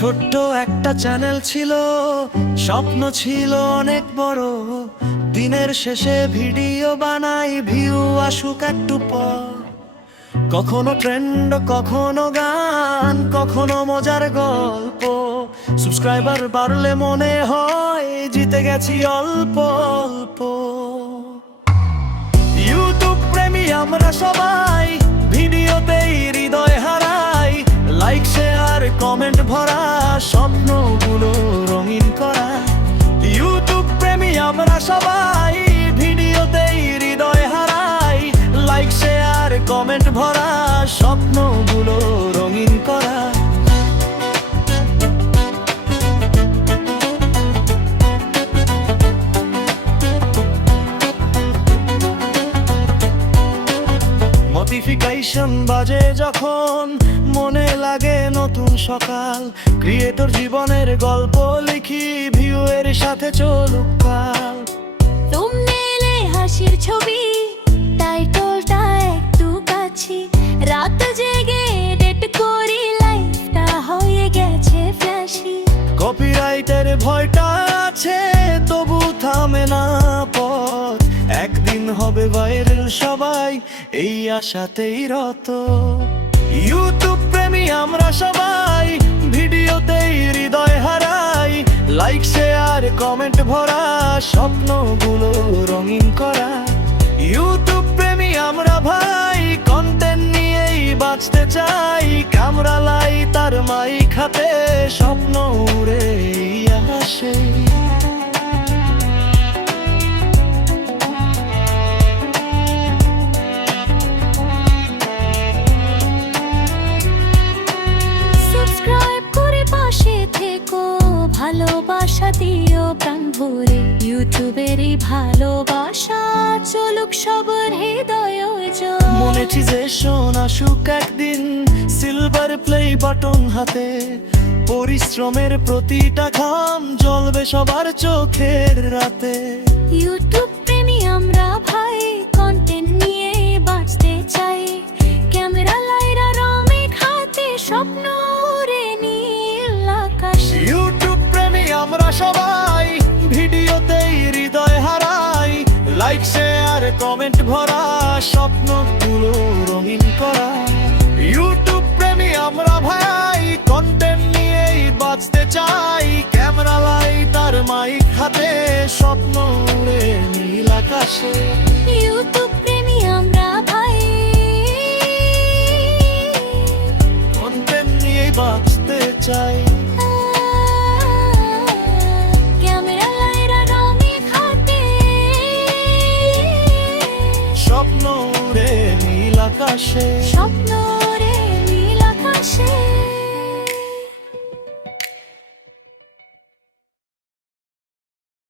ছোট্ট একটা চ্যানেল ছিল, স্বপ্ন ছিল অনেক বড়। দিনের শেষে ভিডিও বানাই, ভিউ আসুক একটু পর। কখনো ট্রেন্ড, কখনো গান, কখনো মজার গল্প। সাবস্ক্রাইবার বাড়লে মনে হয় জিতে গেছি অল্প অল্প। ইউটিউব প্রেমী আমরা সবাই, ভিডিওতেই হৃদয় হারাই। লাইক শেয়ার কমেন্ট ভরা, স্বপ্নগুলো রঙিন করা। ইউটিউব প্রেমী আমরা সবাই, ভিডিওতেই হৃদয় হারাই। লাইক শেয়ার কমেন্ট ভরা, স্বপ্নগুলো রঙিন করা। নোটিফিকেশন বাজে যখন, মনে লাগে নতুন সকাল। ক্রিয়েটর জীবনের গল্প লিখি, ভিউ এর সাথে চলুক কাল। thumbnail-এ হাসির ছবি, টাইটেলটা একটু কাছি। রাত জেগে এডিট করি, লাইফটা হয়ে গেছে ফ্ল্যাশি। কপিরাইটের ভয়টা আছে, তবু থামে না পথ। একদিন হবে ভাইরাল সবাই, এই আশাতেই রত। ইউটিউব প্রেমী আমরা সবাই, ভিডিওতেই হৃদয় হারাই। লাইক শেয়ার কমেন্ট ভরা, স্বপ্নগুলো রঙিন করা। ইউটিউব প্রেমী আমরা ভাই, কন্টেন্ট নিয়েই বাঁচতে চাই। ক্যামেরা লাই তার মাইক হাতে, স্বপ্ন উড়ে আসে। সাবস্ক্রাইব করে পাশে থেকো, ভালোবাসা দিও প্রাণ ভরে। ইউটিউবের এই ভালোবাসা চলুক সবার হৃদয় জয়। মনেটিজেশন আসুক একদিন, সিলভার প্লে বাটন হাতে। পরিশ্রমের প্রতিটা ঘাম জ্বলবে সবার চোখের রাতে। ইউটিউব প্রেমী আমরা ভাই, কন্টেন্ট নিয়ে বাঁচতে চাই। ক্যামেরা লাইরা রমে খাতে, স্বপ্ন উড়ে নীল আকাশে। ইউটিউব প্রেমী আমরা সবাই, ভিডিওতেই হৃদয় হারাই। লাইক শেয়ার কমেন্ট ভরা, স্বপ্নগুলো রঙিন করা। ইউটিউব প্রেমী আমরা ভাই, কন্টেন্ট নিয়েই বাঁচতে চাই। ক্যামেরা লাই তার মাইক হাতে, স্বপ্ন উড়ে নীল আকাশে।